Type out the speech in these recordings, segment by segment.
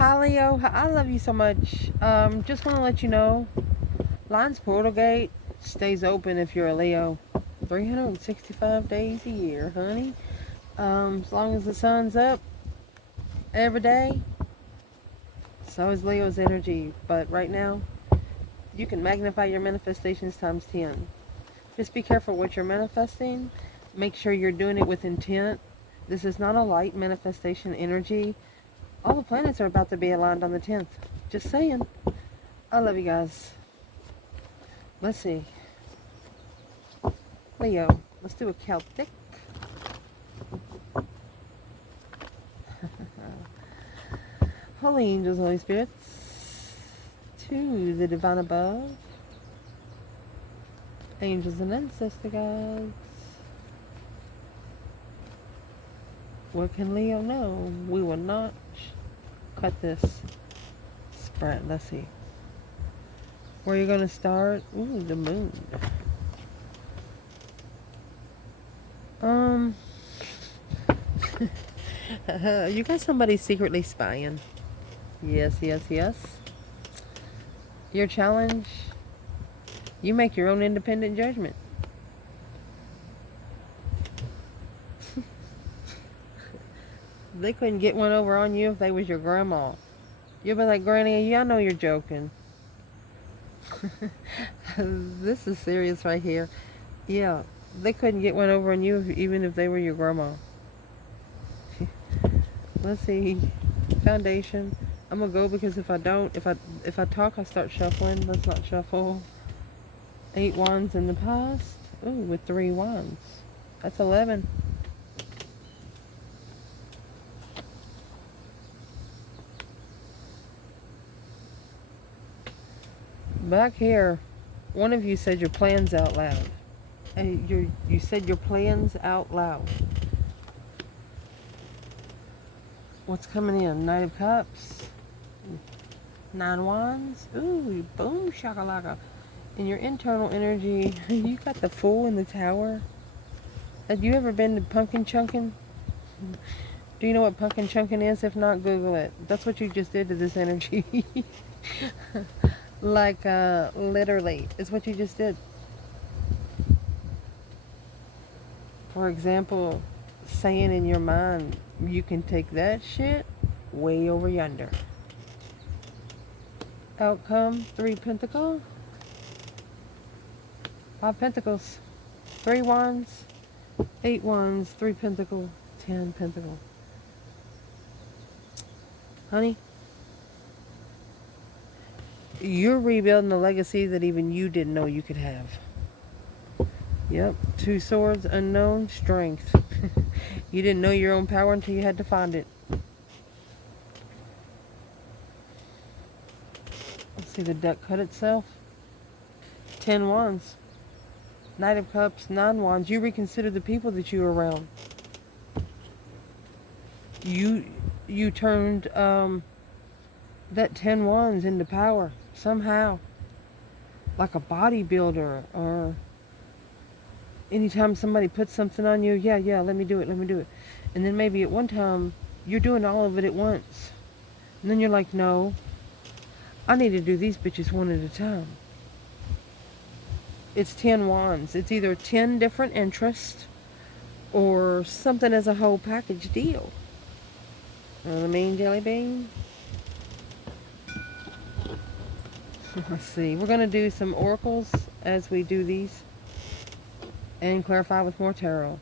Hi Leo, I love you so much. Just want to let you know, Line's Portal Gate stays open if you're a Leo 365 days a year, honey. As long as the sun's up every day, so is Leo's energy. But right now, you can magnify your manifestations times 10. Just be careful what you're manifesting. Make sure you're doing it with intent. This is not a light manifestation energy. All the planets are about to be aligned on the 10th. Just saying. I love you guys. Let's see. Leo, let's do a Celtic. Holy angels, Holy spirits, to the divine above, angels and ancestor guides. What can Leo know? We will not cut this spread. Let's see. Where are you going to start? Ooh, the moon. You got somebody secretly spying. Yes, yes, yes. Your challenge, you make your own independent judgment. They couldn't get one over on you if they was your grandma. You'll be like, Granny, yeah, I know you're joking. This is serious right here. Yeah, they couldn't get one over on you even if they were your grandma. Let's see. Foundation. I'm gonna go because if I don't, if I talk, I start shuffling. Let's not shuffle. 8 wands in the past. Ooh, with 3 wands. That's 11. Back here, one of you said your plans out loud. You said your plans out loud. What's coming in? Knight of Cups. 9 wands. Ooh, boom shakalaka. In your internal energy, you got the Fool in the Tower. Have you ever been to pumpkin chunking? Do you know what pumpkin chunking is? If not, Google it. That's what you just did to this energy. Like, literally, it's what you just did. For example, saying in your mind, you can take that shit way over yonder. Outcome, 3 Pentacles. 5 Pentacles. 3 Wands. 8 Wands. 3 Pentacles. 10 Pentacles. Honey, you're rebuilding a legacy that even you didn't know you could have. Yep. 2 Swords, unknown, strength. You didn't know your own power until you had to find it. Let's see the deck cut itself. 10 Wands. Knight of Cups, 9 Wands. You reconsider the people that you were around. You turned that 10 Wands into power somehow. Like a bodybuilder, or anytime somebody puts something on you, yeah, let me do it. And then maybe at one time, you're doing all of it at once. And then you're like, no, I need to do these bitches one at a time. It's 10 Wands. It's either 10 different interests or something as a whole package deal. You know what I mean, Jelly Bean? Let's see. We're going to do some oracles as we do these. And clarify with more tarot.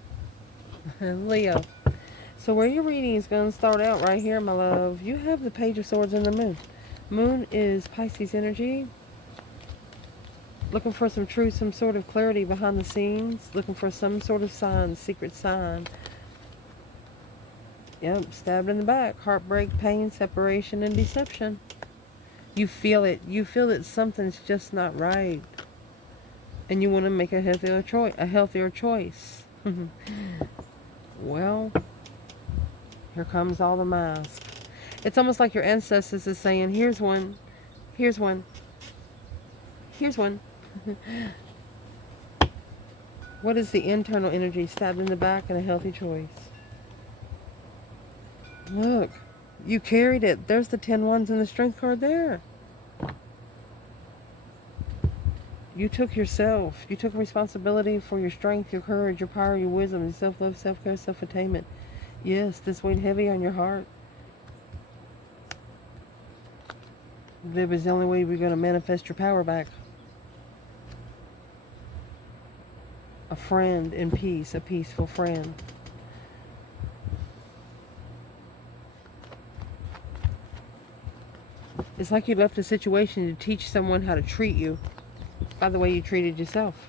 Leo. So where your reading is going to start out right here, my love. You have the Page of Swords and the Moon. Moon is Pisces energy. Looking for some truth, some sort of clarity behind the scenes. Looking for some sort of sign, secret sign. Yep, stabbed in the back. Heartbreak, pain, separation, and deception. You feel it. You feel that something's just not right. And you want to make a healthier choice. Well, here comes all the masks. It's almost like your ancestors is saying, here's one, here's one, here's one. What is the internal energy? Stabbed in the back and a healthy choice. Look, You carried it. There's the 10 wands and the strength card there. You took yourself. You took responsibility for your strength, your courage, your power, your wisdom, your self-love, self-care, self-attainment. Yes, this weighed heavy on your heart. That was the only way we're going to manifest your power back. A friend in peace, a peaceful friend. It's like you left a situation to teach someone how to treat you by the way you treated yourself.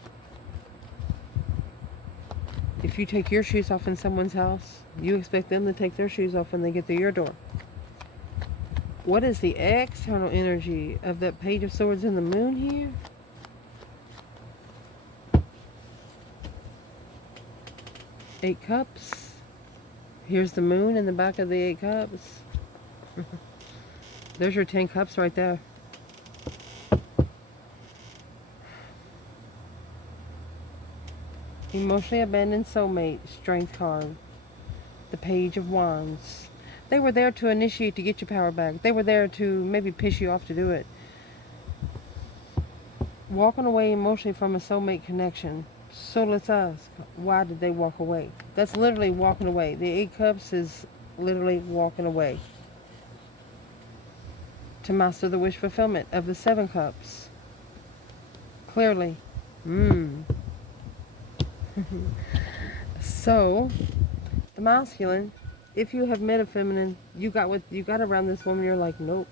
If you take your shoes off in someone's house, you expect them to take their shoes off when they get to your door. What is the external energy of that Page of Swords and the Moon here? Eight Cups. Here's the Moon in the back of the Eight Cups. There's your 10 Cups right there. Emotionally abandoned soulmate, strength card. The Page of Wands. They were there to initiate to get your power back. They were there to maybe piss you off to do it. Walking away emotionally from a soulmate connection. So let's ask, why did they walk away? That's literally walking away. The 8 Cups is literally walking away. To master the wish fulfillment of the 7 Cups. Clearly. So, the masculine, if you have met a feminine, you got around this woman, you're like, nope,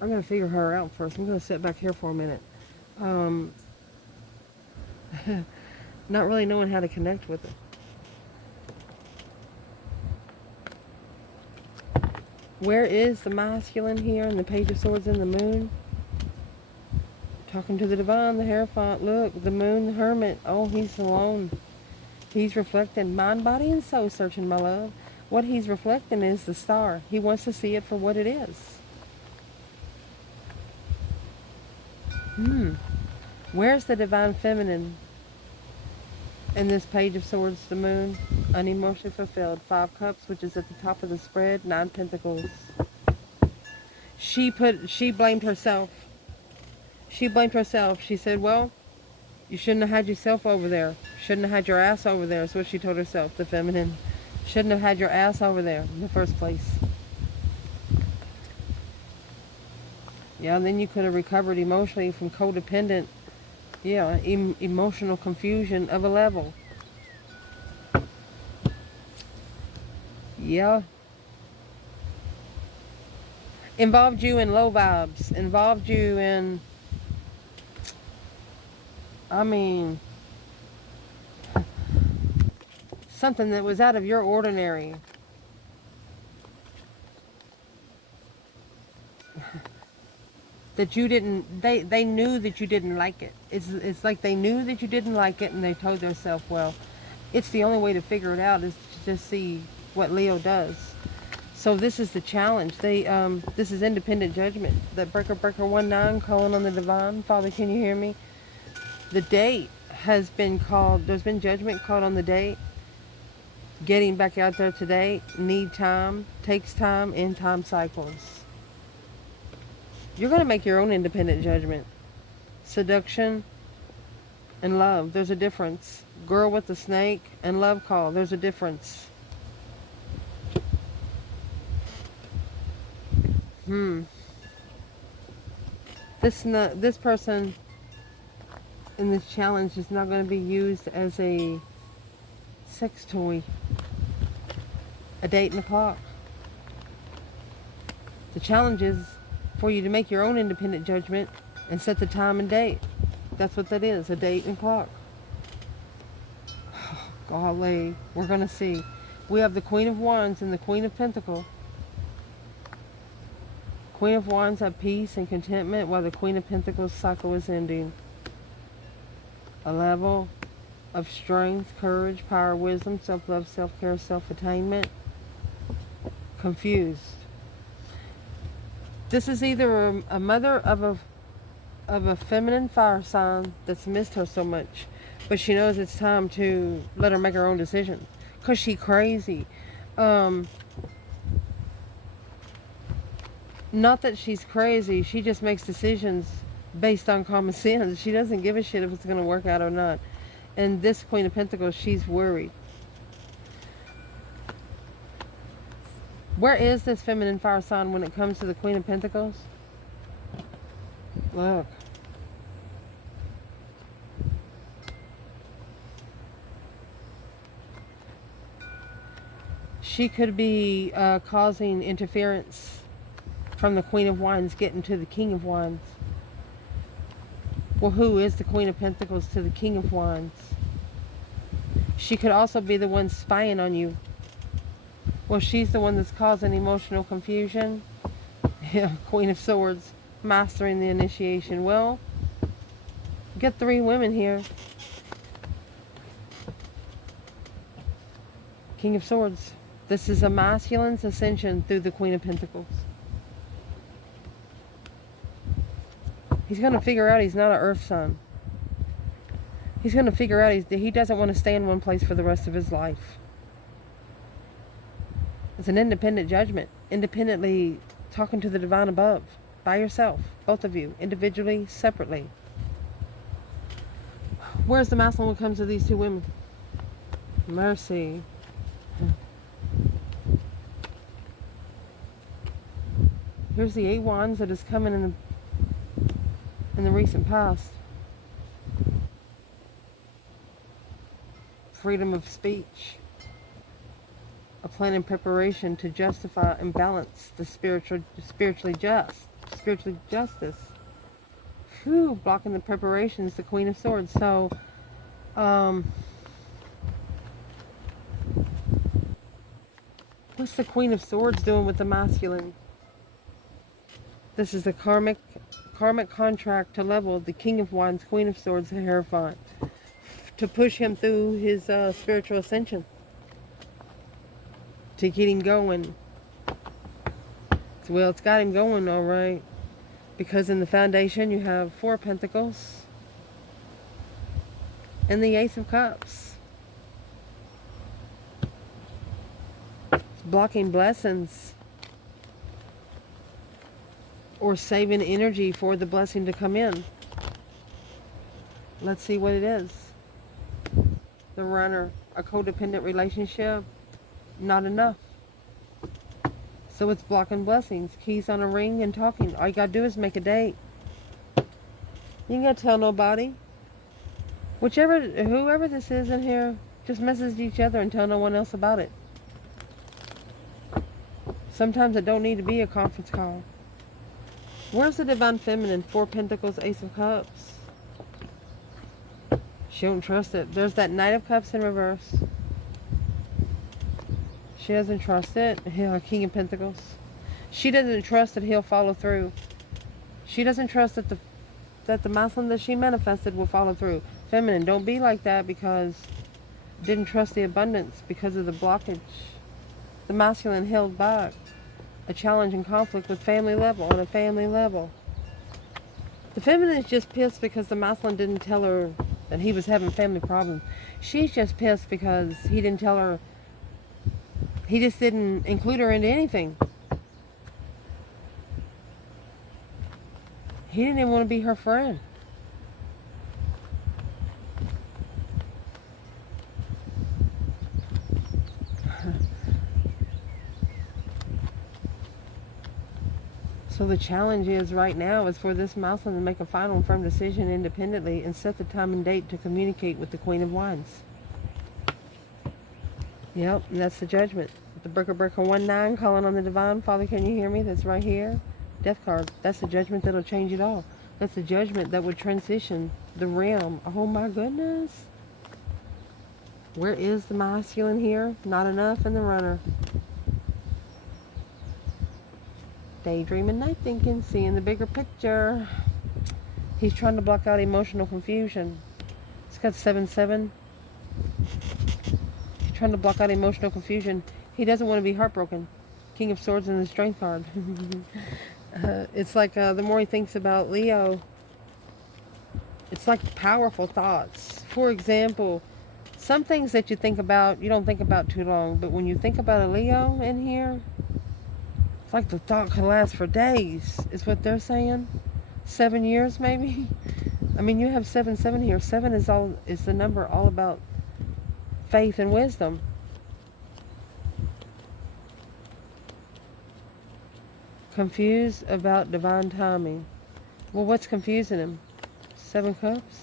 I'm going to figure her out first. I'm going to sit back here for a minute. Not really knowing how to connect with her. Where is the masculine here in the Page of Swords and the Moon? Talking to the divine, the Hierophant. Look, the Moon, the Hermit. Oh, he's alone. He's reflecting mind, body, and soul searching, my love. What he's reflecting is the star. He wants to see it for what it is. Where's the divine feminine in this Page of Swords, the Moon? Unemotionally fulfilled. 5 Cups, which is at the top of the spread. 9 Pentacles. She blamed herself. She blamed herself. She said, well, you shouldn't have had yourself over there. Shouldn't have had your ass over there. That's what she told herself, the feminine. Shouldn't have had your ass over there in the first place. Yeah, and then you could have recovered emotionally from codependent, emotional confusion of a level. Yeah. Involved you in low vibes. Involved you in, something that was out of your ordinary. That you didn't, they knew that you didn't like it. It's like they knew that you didn't like it, and they told themselves, well, it's the only way to figure it out is to just see what Leo does. So this is the challenge. This is independent judgment. That breaker 19 calling on the divine. Father, can you hear me? The date has been called. There's been judgment called on the date. Getting back out there today need time, takes time, in time cycles. You're going to make your own independent judgment. Seduction and love, there's a difference. Girl with the snake and love call, there's a difference. This person in this challenge is not going to be used as a sex toy. A date and a clock. The challenge is for you to make your own independent judgment and set the time and date. That's what that is, a date and clock. Golly, we're going to see. We have the Queen of Wands and the Queen of Pentacles. Queen of Wands have peace and contentment while the Queen of Pentacles cycle is ending. A level of strength, courage, power, wisdom, self-love, self-care, self-attainment. Confused. This is either a mother of a feminine fire sign that's missed her so much, but she knows it's time to let her make her own decision, because she's crazy. Not that she's crazy. She just makes decisions based on common sense. She doesn't give a shit if it's going to work out or not. And this Queen of Pentacles, she's worried. Where is this feminine fire sign when it comes to the Queen of Pentacles? Look. She could be causing interference from the Queen of Wands getting to the King of Wands. Well, who is the Queen of Pentacles to the King of Wands? She could also be the one spying on you. Well, she's the one that's causing emotional confusion. Yeah, Queen of Swords, mastering the initiation. Well, get 3 women here. King of Swords. This is a masculine's ascension through the Queen of Pentacles. He's going to figure out he's not an earth sign. He's going to figure out he doesn't want to stay in one place for the rest of his life. It's an independent judgment. Independently talking to the divine above. By yourself. Both of you. Individually, separately. Where's the masculine when it comes to these 2 women? Mercy. Here's the 8 wands that is coming in the recent past. Freedom of speech. A plan and preparation to justify and balance the spiritually justice. Whew, blocking the preparations, the Queen of Swords. So, what's the Queen of Swords doing with the masculine? This is the karmic contract to level the King of Wands, Queen of Swords, the Hierophant, to push him through his spiritual ascension, to get him going. Well, it's got him going, all right, because in the foundation you have 4 Pentacles and the Ace of Cups. It's blocking blessings. Or saving energy for the blessing to come in. Let's see what it is. The Runner, a codependent relationship, not enough. So it's blocking blessings. Keys on a ring and talking. All you gotta do is make a date. You ain't gotta tell nobody. Whoever this is in here, just message each other and tell no one else about it. Sometimes it don't need to be a conference call. Where's the Divine Feminine? 4 Pentacles, Ace of Cups. She don't trust it. There's that Knight of Cups in reverse. She doesn't trust it. Yeah, King of Pentacles. She doesn't trust that he'll follow through. She doesn't trust that the masculine that she manifested will follow through. Feminine, don't be like that because didn't trust the abundance because of the blockage. The masculine held back. A challenge and conflict with family level, on a family level. The feminine is just pissed because the masculine didn't tell her that he was having family problems. She's just pissed because he didn't tell her, he just didn't include her into anything. He didn't even want to be her friend. So the challenge is right now is for this masculine to make a final and firm decision independently and set the time and date to communicate with the Queen of Wands. Yep, and that's the judgment. The Breaker 19 calling on the divine. Father, can you hear me? That's right here. Death card. That's the judgment that'll change it all. That's the judgment that would transition the realm. Oh my goodness. Where is the masculine here? Not enough in the Runner. Daydreaming, night thinking, seeing the bigger picture. He's trying to block out emotional confusion. It's got 7-7. He's trying to block out emotional confusion. He doesn't want to be heartbroken. King of Swords and the Strength card. It's like the more he thinks about Leo, it's like powerful thoughts. For example, some things that you think about, you don't think about too long. But when you think about a Leo in here, like the thought could last for days, is what they're saying. 7 years, maybe. I mean, you have 7 here. 7 is the number all about faith and wisdom. Confused about divine timing. Well, what's confusing him? 7 cups?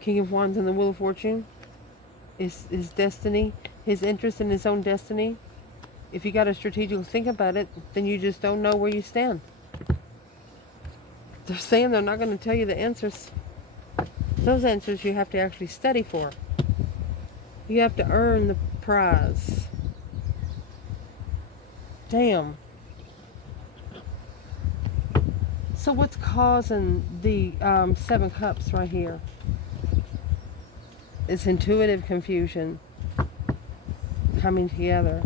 King of Wands and the Wheel of Fortune. His destiny. His interest in his own destiny. If you got to strategically think about it, then you just don't know where you stand. They're saying they're not going to tell you the answers. Those answers you have to actually study for. You have to earn the prize. Damn. So what's causing the 7 cups right here? It's intuitive confusion coming together.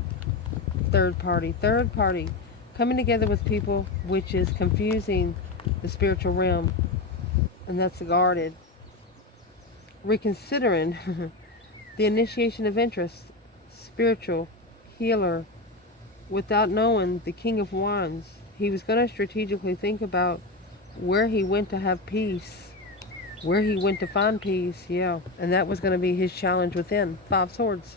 Third party coming together with people, which is confusing the spiritual realm, and that's guarded. Reconsidering the initiation of interest, spiritual healer, without knowing the King of Wands. He was going to strategically think about where he went to have peace, where he went to find peace, yeah, and that was going to be his challenge within. 5 swords.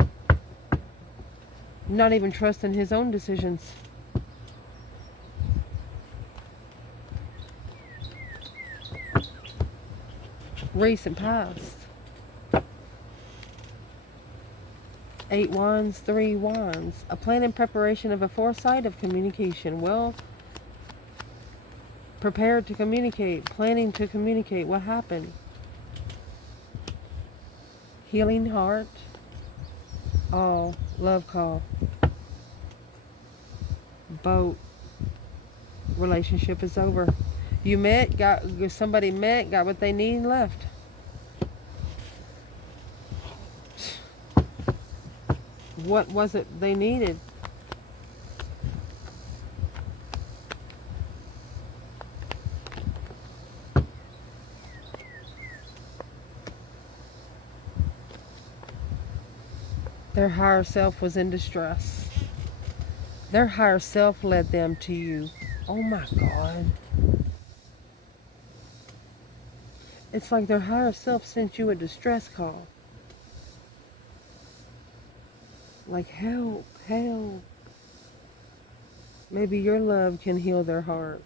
Not even trusting his own decisions. Recent past. 8 wands, 3 wands. A plan and preparation of a foresight of communication. Well, prepared to communicate, planning to communicate. What happened? Healing heart. Oh, love call. Boat. Relationship is over. You met, got what they need and left. What was it they needed? Their higher self was in distress. Their higher self led them to you. Oh my God. It's like their higher self sent you a distress call. Like, help, help. Maybe your love can heal their heart.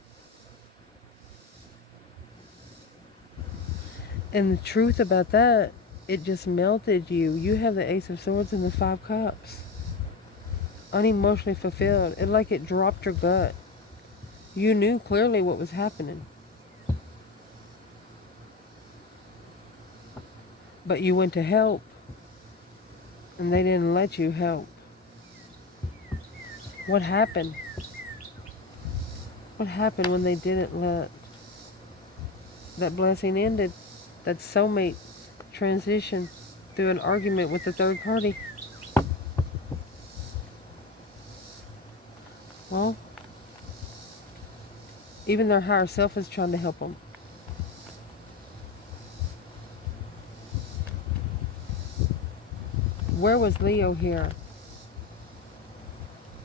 And the truth about that, it just melted you. You have the Ace of Swords and the 5 Cups. Unemotionally fulfilled. It like it dropped your gut. You knew clearly what was happening. But you went to help. And they didn't let you help. What happened? What happened when they didn't let that blessing ended? That soulmate transition through an argument with the third party. Well, even their higher self is trying to help them. Where was Leo here?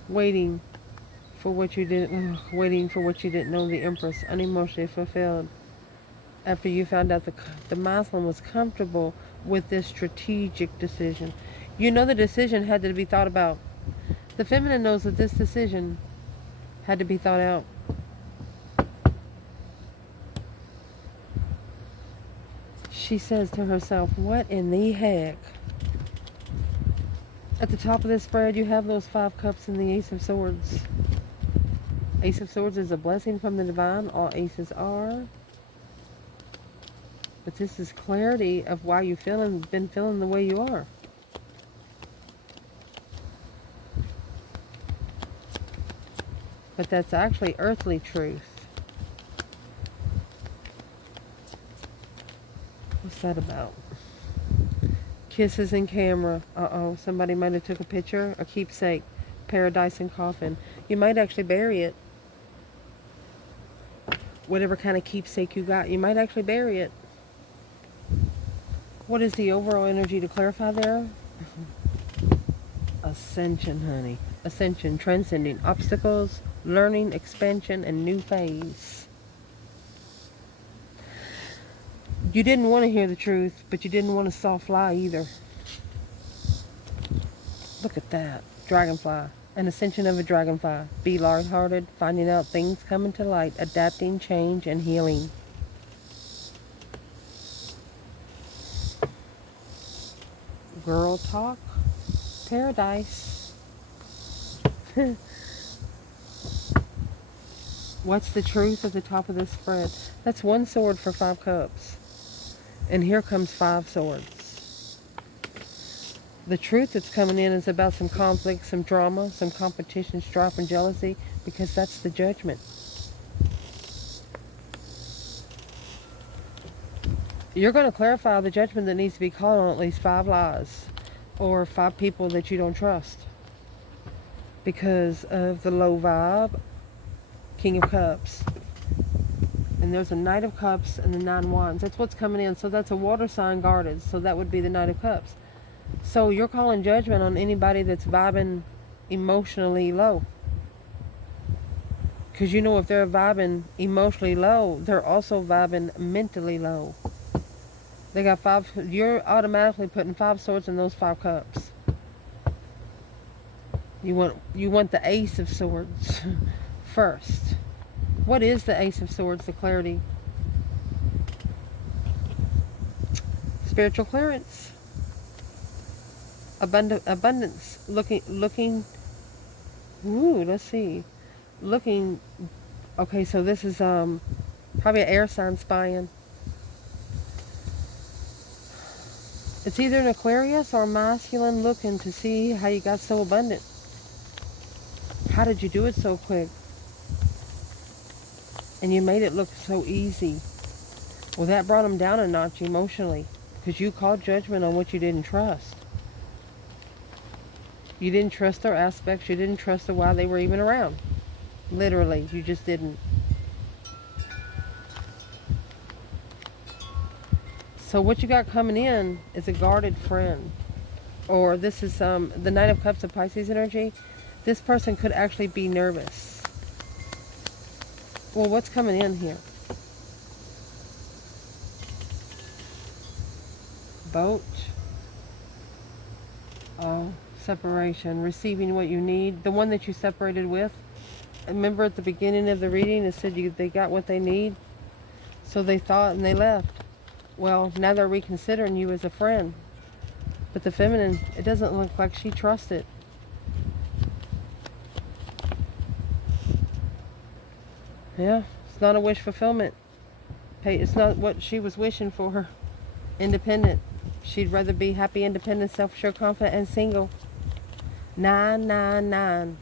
Waiting for what you didn't know, the Empress, unemotionally fulfilled. After you found out the Muslim was comfortable with this strategic decision. You know the decision had to be thought about. The feminine knows that this decision had to be thought out. She says to herself, what in the heck? At the top of this spread, you have those 5 cups and the Ace of Swords. Ace of Swords is a blessing from the divine. All aces are. But this is clarity of why you've been feeling the way you are. But that's actually earthly truth. What's that about? Kisses in camera. Uh-oh, somebody might have took a picture. A keepsake. Paradise in coffin. You might actually bury it. Whatever kind of keepsake you got, you might actually bury it. What is the overall energy to clarify there? Ascension, honey. Ascension, transcending obstacles, learning, expansion, and new phase. You didn't want to hear the truth, but you didn't want a soft lie either. Look at that. Dragonfly. An ascension of a dragonfly. Be large-hearted, finding out things coming to light, adapting, change, and healing. Girl talk. Paradise. What's the truth at the top of this spread? That's one sword for 5 cups. And here comes 5 swords. The truth that's coming in is about some conflict, some drama, some competition, strife, and jealousy, because that's the judgment. You're going to clarify the judgment that needs to be called on at least 5 lies or 5 people that you don't trust because of the low vibe. King of Cups. And there's a Knight of Cups and the 9 Wands. That's what's coming in. So that's a water sign guarded. So that would be the Knight of Cups. So you're calling judgment on anybody that's vibing emotionally low. Because you know if they're vibing emotionally low, they're also vibing mentally low. They got 5, you're automatically putting 5 swords in those 5 cups. You want the Ace of Swords first. What is the Ace of Swords? The clarity. Spiritual clearance. Abundance. Looking. Ooh, let's see. Looking. Okay, so this is probably an air sign spying. It's either an Aquarius or a masculine looking to see how you got so abundant. How did you do it so quick? And you made it look so easy. Well, that brought them down a notch emotionally because you called judgment on what you didn't trust. You didn't trust their aspects. You didn't trust the why they were even around. Literally, you just didn't. So what you got coming in is a guarded friend. Or this is the Knight of Cups of Pisces energy. This person could actually be nervous. Well, what's coming in here? Boat. Oh, separation. Receiving what you need. The one that you separated with. Remember at the beginning of the reading it said they got what they need. So they thought and they left. Well, now they're reconsidering you as a friend. But the feminine, it doesn't look like she trusted. Yeah, it's not a wish fulfillment. It's not what she was wishing for her. Independent. She'd rather be happy, independent, self-assured, confident, and single. 999.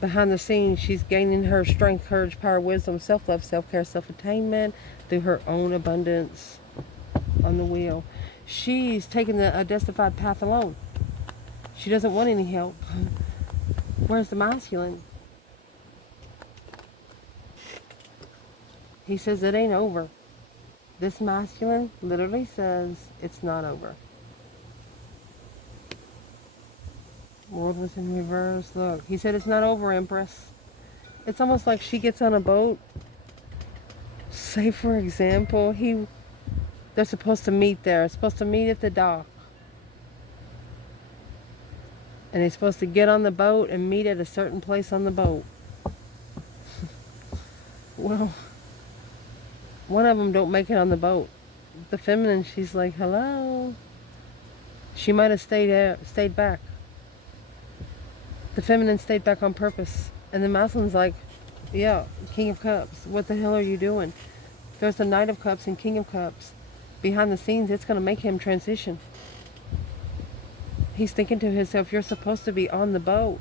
Behind the scenes, she's gaining her strength, courage, power, wisdom, self-love, self-care, self-attainment through her own abundance on the wheel. She's taking a justified path alone. She doesn't want any help. Where's the masculine? He says it ain't over. This masculine literally says it's not over. World was in reverse. Look, he said it's not over, Empress. It's almost like she gets on a boat. Say, for example, they're supposed to meet there. It's supposed to meet at the dock. And they're supposed to get on the boat and meet at a certain place on the boat. Well, one of them don't make it on the boat. The feminine, she's like, hello. She might have stayed back. The feminine stayed back on purpose. And the masculine's like, yeah, King of Cups. What the hell are you doing? There's the Knight of Cups and King of Cups. Behind the scenes, it's going to make him transition. He's thinking to himself, you're supposed to be on the boat.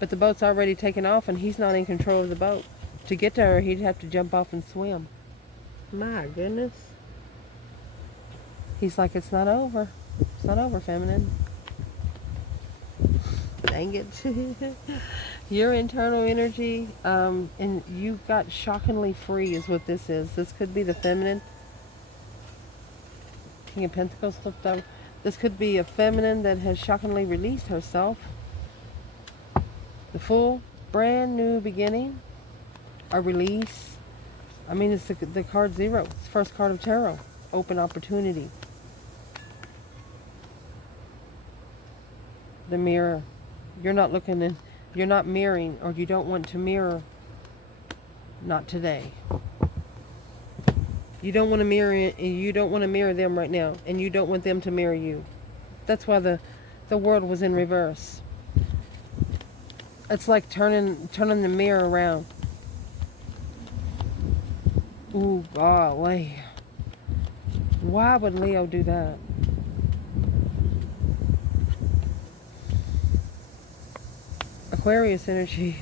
But the boat's already taken off and he's not in control of the boat. To get to her, he'd have to jump off and swim. My goodness. He's like, it's not over. It's not over, feminine. Dang it. Your internal energy, and you got shockingly free is what this is. This could be the feminine. King of Pentacles flipped over. This could be a feminine that has shockingly released herself. The full, brand new beginning. A release. I mean, it's the card 0. It's the first card of tarot. Open opportunity. The mirror. You're not looking in. You're not mirroring, or you don't want to mirror. Not today. You don't want to mirror. You don't want to mirror them right now, and you don't want them to mirror you. That's why the world was in reverse. It's like turning the mirror around. Ooh, golly. Why would Leo do that? Aquarius energy.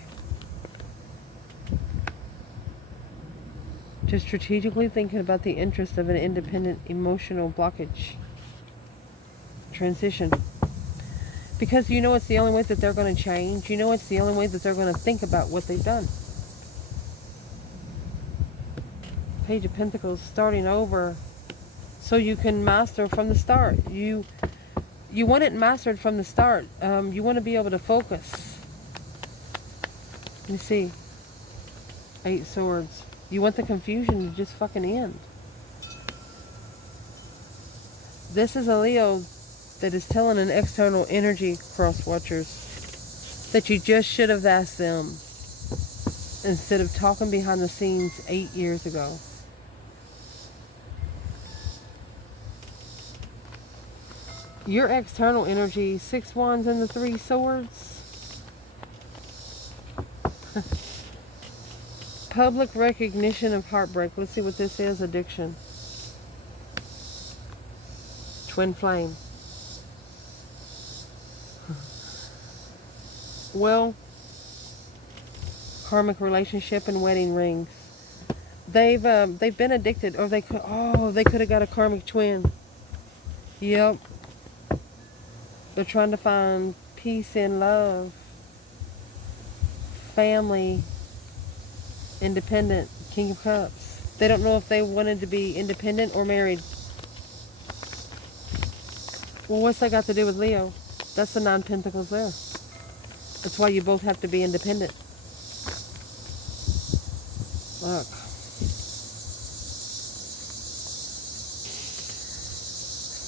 Just strategically thinking about the interest of an independent emotional blockage. Transition. Because you know it's the only way that they're going to change. You know it's the only way that they're going to think about what they've done. Page of Pentacles, starting over so you can master from the start. You want it mastered from the start. You want to be able to focus. Let me see. 8 Swords. You want the confusion to just fucking end. This is a Leo that is telling an external energy, cross watchers, that you just should have asked them instead of talking behind the scenes 8 years ago. Your external energy, 6 Wands and the 3 Swords. Public recognition of heartbreak. Let's see what this is. Addiction. Twin flame. Well, karmic relationship and wedding rings. They've been addicted, or they could have got a karmic twin. Yep. They're trying to find peace in love, family, independent, King of Cups. They don't know if they wanted to be independent or married. Well, what's that got to do with Leo? That's the 9 Pentacles there. That's why you both have to be independent. Look.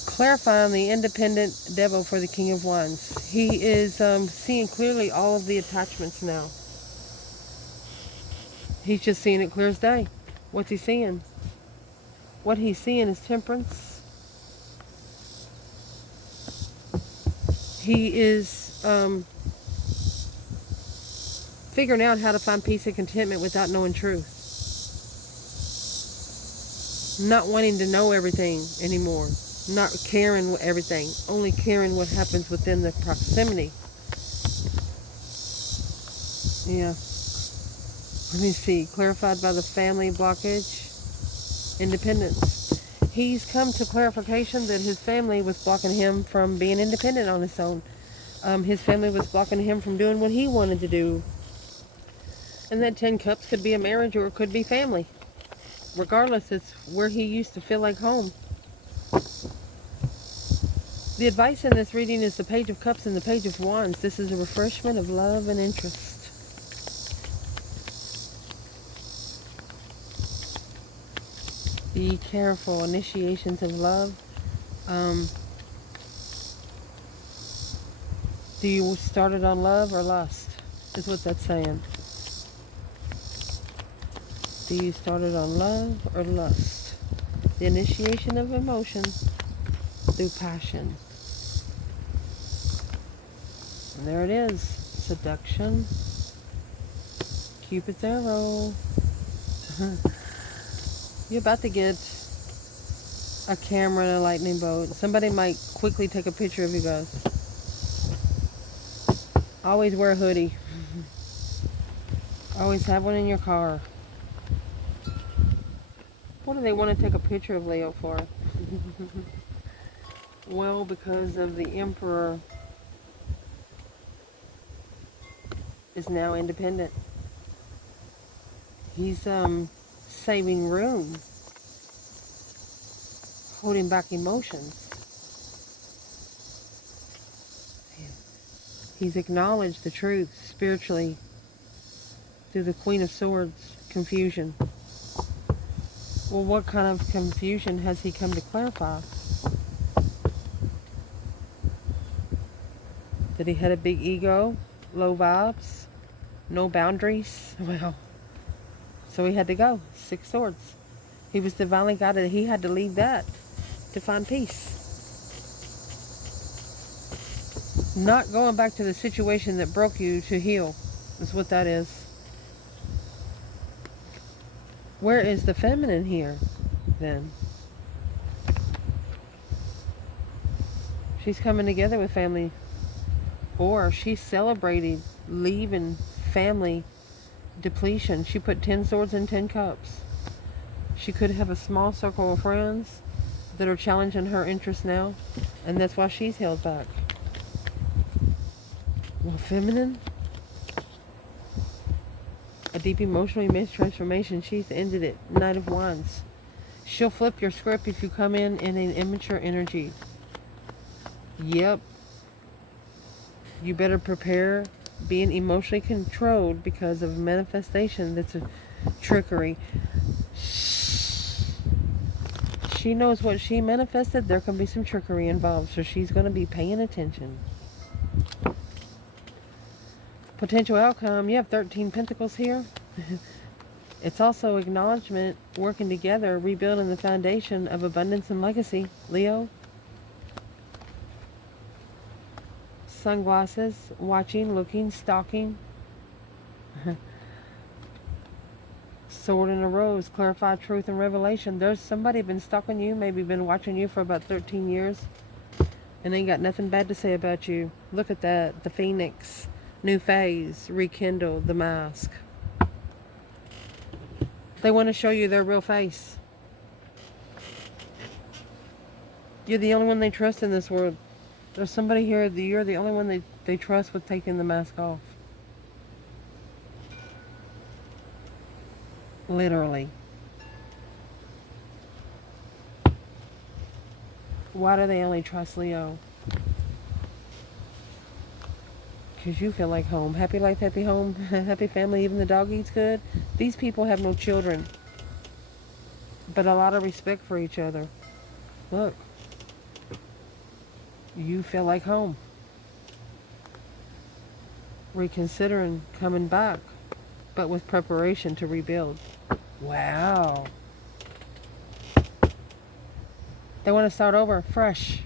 Clarifying the independent devil for the King of Wands. He is seeing clearly all of the attachments now. He's just seeing it clear as day. What's he seeing? What he's seeing is temperance. He is figuring out how to find peace and contentment without knowing truth. Not wanting to know everything anymore. Not caring everything. Only caring what happens within the proximity. Yeah. Let me see. Clarified by the family blockage. Independence. He's come to clarification that his family was blocking him from being independent on his own. His family was blocking him from doing what he wanted to do. And that 10 Cups could be a marriage or it could be family. Regardless, it's where he used to feel like home. The advice in this reading is the Page of Cups and the Page of Wands. This is a refreshment of love and interest. Be careful. Initiations of love. Do you start it on love or lust? Is what that's saying. Do you start it on love or lust? The initiation of emotion through passion. And there it is. Seduction. Cupid's arrow. You're about to get a camera and a lightning bolt. Somebody might quickly take a picture of you guys. Always wear a hoodie. Always have one in your car. What do they want to take a picture of Leo for? Well, because of the Emperor is now independent. He's saving room. holding back emotions. He's acknowledged the truth spiritually through the Queen of Swords, confusion. Well, what kind of confusion has he come to clarify? That he had a big ego, low vibes, no boundaries. Well, so he had to go. 6 swords. He was divinely guided. He had to leave that to find peace. Not going back to the situation that broke you to heal is what that is. Where is the feminine here, then? She's coming together with family. Or she's celebrating leaving family depletion. She put 10 swords in 10 cups. She could have a small circle of friends that are challenging her interests now. And that's why she's held back. Well, feminine, a deep emotional immense transformation. She's ended it. Knight of Wands. She'll flip your script if you come in an immature energy. Yep. You better prepare being emotionally controlled because of manifestation that's a trickery. She knows what she manifested. There can be some trickery involved, so she's going to be paying attention. Potential outcome, you have 13 pentacles here. It's also acknowledgement, working together, rebuilding the foundation of abundance and legacy. Leo. Sunglasses, watching, looking, stalking. Sword and a rose, clarify truth and revelation. There's somebody been stalking you, maybe been watching you for about 13 years, and ain't got nothing bad to say about you. Look at that, the phoenix. New phase, rekindle, the mask. They want to show you their real face. You're the only one they trust in this world. There's somebody here that you're the only one they trust with taking the mask off. Literally. Why do they only trust Leo? Because you feel like home. Happy life, happy home, happy family, even the dog eats good. These people have no children, but a lot of respect for each other. Look. You feel like home. Reconsidering coming back, but with preparation to rebuild. Wow. They want to start over, fresh.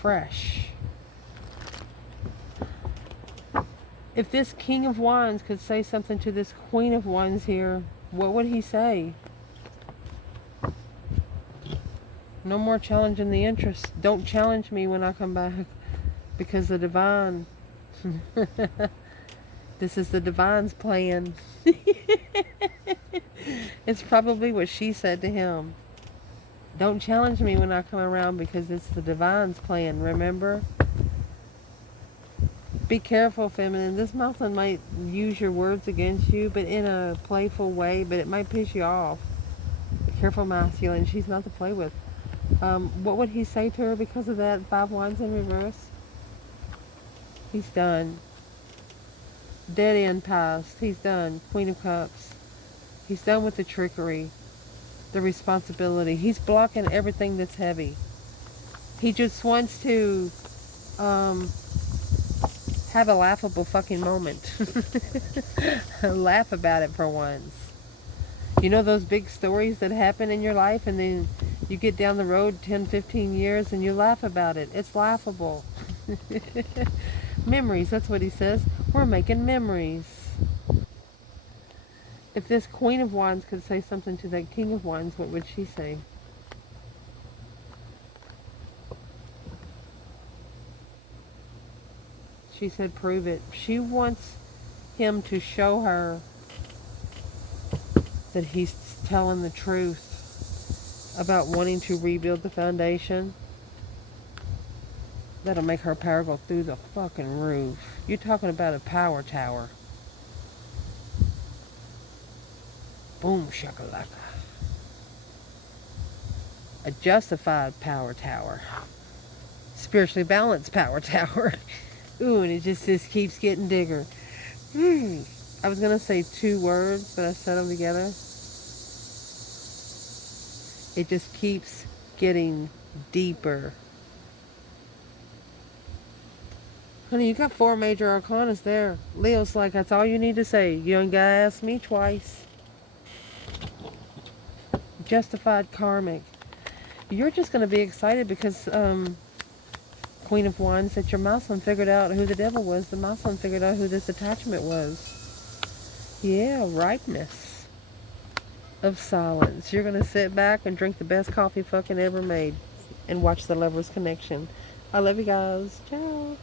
Fresh. If this King of Wands could say something to this Queen of Wands here, what would he say? No more challenging the interest. Don't challenge me when I come back, because the divine, this is the divine's plan. It's probably what she said to him. Don't challenge me when I come around, because it's the divine's plan, remember? Be careful, feminine. This mountain might use your words against you, but in a playful way, but it might piss you off. Be careful, masculine. She's not to play with. What would he say to her because of that? 5 wands in reverse. He's done. Dead end past. He's done. Queen of Cups. He's done with the trickery, the responsibility. He's blocking everything that's heavy. He just wants to have a laughable fucking moment. Laugh about it for once. You know those big stories that happen in your life, and then you get down the road 10, 15 years and you laugh about it. It's laughable. Memories, that's what he says. We're making memories. If this Queen of Wands could say something to that King of Wands, what would she say? She said, prove it. She wants him to show her that he's telling the truth about wanting to rebuild the foundation. That'll make her power go through the fucking roof. You're talking about a power tower. Boom shakalaka. A justified power tower. Spiritually balanced power tower. Ooh, and it just keeps getting bigger. I was going to say 2 words, but I said them together. It just keeps getting deeper. Honey, you got 4 major arcanas there. Leo's like, that's all you need to say. You don't gotta ask me twice. Justified karmic. You're just gonna be excited because Queen of Wands, that your Muslim figured out who the devil was. The Muslim figured out who this attachment was. Yeah, ripeness of silence. You're gonna sit back and drink the best coffee fucking ever made and watch The Lover's Connection. I love you guys. Ciao.